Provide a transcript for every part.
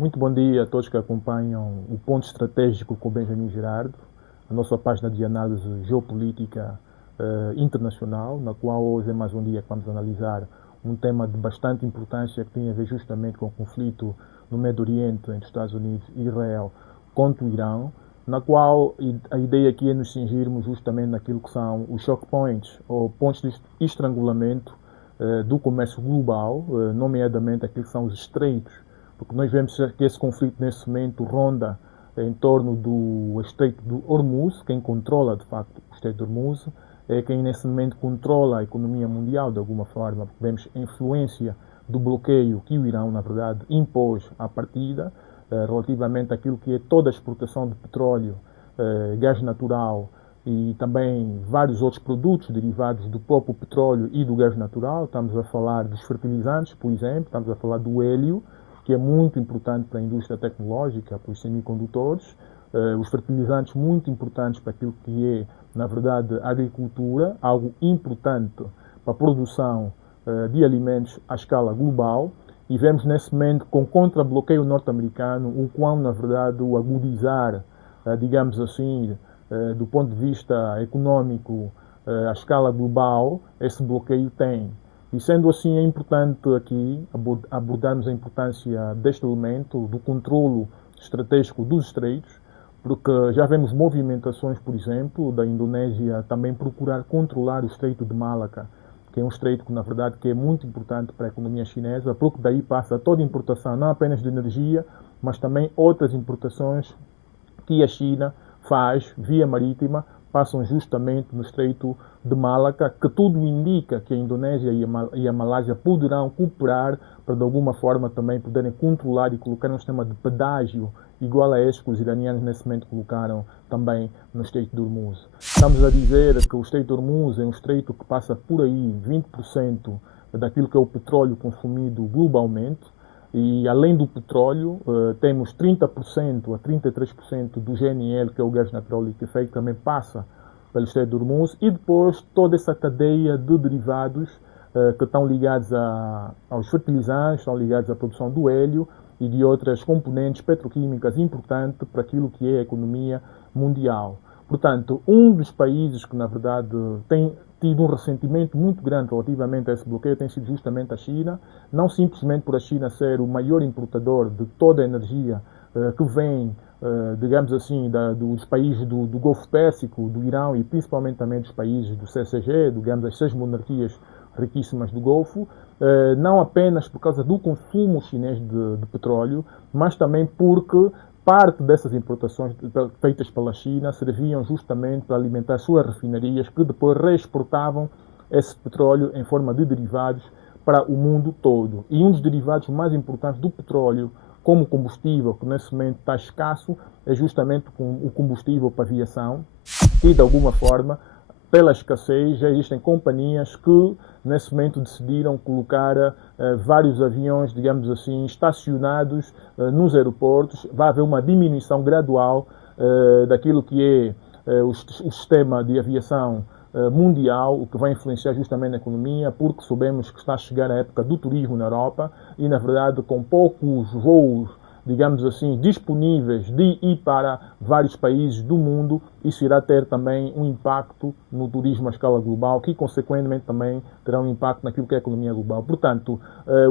Muito bom dia a todos que acompanham o Ponto Estratégico com Benjamin Gerardo, a nossa página de análise geopolítica internacional, na qual hoje é mais um dia que vamos analisar um tema de bastante importância que tem a ver justamente com o conflito no Médio Oriente entre Estados Unidos e Israel contra o Irão, na qual a ideia aqui é nos cingirmos justamente naquilo que são os choke points, ou pontos de estrangulamento do comércio global, nomeadamente aquilo que são os estreitos, porque nós vemos que esse conflito nesse momento ronda em torno do Estreito do Hormuz. Quem controla de facto o Estreito do Hormuz é quem nesse momento controla a economia mundial de alguma forma, porque vemos a influência do bloqueio que o Irão, na verdade, impôs à partida relativamente àquilo que é toda a exportação de petróleo, gás natural e também vários outros produtos derivados do próprio petróleo e do gás natural. Estamos a falar dos fertilizantes, por exemplo, estamos a falar do hélio, que é muito importante para a indústria tecnológica, para os semicondutores, os fertilizantes muito importantes para aquilo que é, na verdade, a agricultura, algo importante para a produção de alimentos à escala global. E vemos nesse momento, com contra-bloqueio norte-americano, o quão, na verdade, o agudizar, digamos assim, do ponto de vista econômico, à escala global, esse bloqueio tem. E sendo assim, é importante aqui abordarmos a importância deste elemento, do controlo estratégico dos estreitos, porque já vemos movimentações, por exemplo, da Indonésia também procurar controlar o Estreito de Malaca, que é um estreito que, na verdade, que é muito importante para a economia chinesa, porque daí passa toda a importação, não apenas de energia, mas também outras importações que a China faz via marítima, passam justamente no Estreito de Malaca, que tudo indica que a Indonésia e a Malásia poderão cooperar para, de alguma forma, também poderem controlar e colocar um sistema de pedágio igual a este que os iranianos nesse momento colocaram também no Estreito de Hormuz. Estamos a dizer que o Estreito de Hormuz é um estreito que passa por aí 20% daquilo que é o petróleo consumido globalmente. E além do petróleo, temos 30% a 33% do GNL, que é o gás natural liquefeito, que também passa pelo Estreito de Hormuz, e depois toda essa cadeia de derivados que estão ligados aos fertilizantes, estão ligados à produção do hélio e de outras componentes petroquímicas importantes para aquilo que é a economia mundial. Portanto, um dos países que, na verdade, tem tido um ressentimento muito grande relativamente a esse bloqueio tem sido justamente a China, não simplesmente por a China ser o maior importador de toda a energia que vem, digamos assim, dos países do Golfo Pérsico, do Irão e principalmente também dos países do CCG, digamos as 6 monarquias riquíssimas do Golfo, não apenas por causa do consumo chinês de petróleo, mas também porque parte dessas importações feitas pela China serviam justamente para alimentar suas refinarias, que depois reexportavam esse petróleo em forma de derivados para o mundo todo. E um dos derivados mais importantes do petróleo como combustível, que nesse momento está escasso, é justamente o combustível para a aviação, que de alguma forma, pela escassez, já existem companhias que nesse momento decidiram colocar vários aviões, digamos assim, estacionados nos aeroportos. Vai haver uma diminuição gradual daquilo que é o sistema de aviação mundial, o que vai influenciar justamente na economia, porque sabemos que está a chegar a época do turismo na Europa e, na verdade, com poucos voos, digamos assim, disponíveis de ir para vários países do mundo, isso irá ter também um impacto no turismo à escala global, que consequentemente também terá um impacto naquilo que é a economia global. Portanto,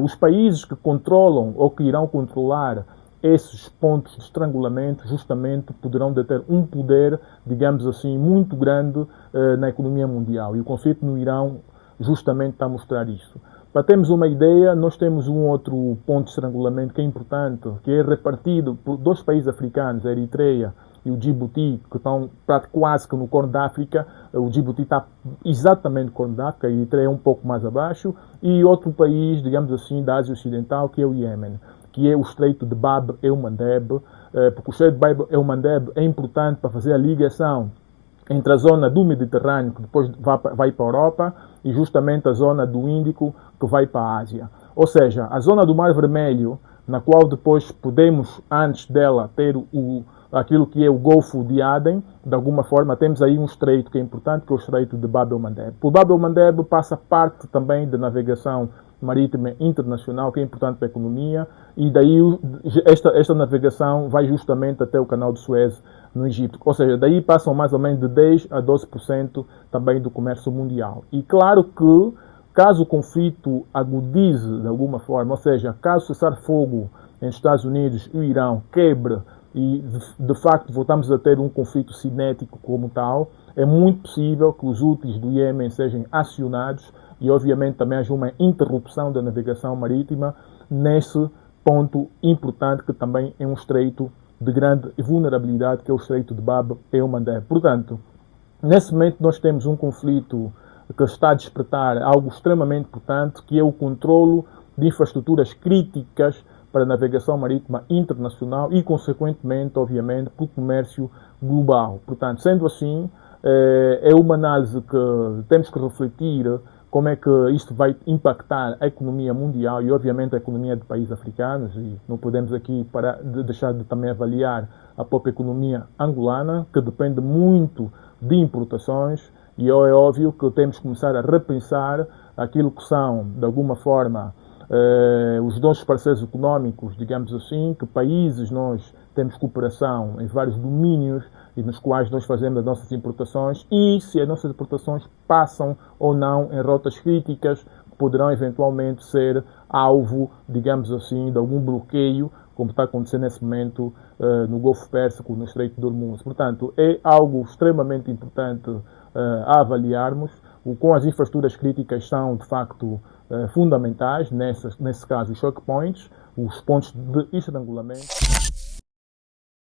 os países que controlam ou que irão controlar esses pontos de estrangulamento justamente poderão deter um poder, digamos assim, muito grande na economia mundial. E o conflito no Irão justamente está a mostrar isso. Para termos uma ideia, nós temos um outro ponto de estrangulamento que é importante, que é repartido por 2 países africanos, a Eritreia e o Djibouti, que estão quase que no Corno da África. O Djibouti está exatamente no Corno da África, a Eritreia é um pouco mais abaixo, e outro país, digamos assim, da Ásia Ocidental, que é o Iêmen, que é o Estreito de Bab el-Mandeb, porque o Estreito de Bab el-Mandeb é importante para fazer a ligação entre a zona do Mediterrâneo, que depois vai para a Europa, e justamente a zona do Índico, que vai para a Ásia. Ou seja, a zona do Mar Vermelho, na qual depois podemos, antes dela, ter aquilo que é o Golfo de Aden, de alguma forma temos aí um estreito que é importante, que é o Estreito de Bab el-Mandeb. Por Bab el-Mandeb passa parte também da navegação marítima internacional, que é importante para a economia, e daí esta navegação vai justamente até o canal de Suez, no Egito. Ou seja, daí passam mais ou menos de 10 a 12% também do comércio mundial. E claro que, caso o conflito agudize de alguma forma, ou seja, caso cessar fogo entre os Estados Unidos e o Irão quebre e de facto voltamos a ter um conflito cinético como tal, é muito possível que os Houthis do Iêmen sejam acionados e obviamente também haja uma interrupção da navegação marítima nesse ponto importante que também é um estreito de grande vulnerabilidade, que é o estreito de Bab el-Mandeb. Portanto, nesse momento nós temos um conflito que está a despertar algo extremamente importante, que é o controlo de infraestruturas críticas para a navegação marítima internacional e, consequentemente, obviamente, para o comércio global. Portanto, sendo assim, é uma análise que temos que refletir como é que isto vai impactar a economia mundial e, obviamente, a economia de países africanos. E não podemos aqui deixar de também avaliar a própria economia angolana, que depende muito de importações, e é óbvio que temos que começar a repensar aquilo que são, de alguma forma, os nossos parceiros económicos, digamos assim, que países nós temos cooperação em vários domínios e nos quais nós fazemos as nossas importações e se as nossas importações passam ou não em rotas críticas que poderão eventualmente ser alvo, digamos assim, de algum bloqueio, como está acontecendo nesse momento no Golfo Pérsico, no Estreito de Hormuz. Portanto, é algo extremamente importante a avaliarmos. Com as infraestruturas críticas são, de facto, fundamentais, nesse caso, os choke points, os pontos de estrangulamento.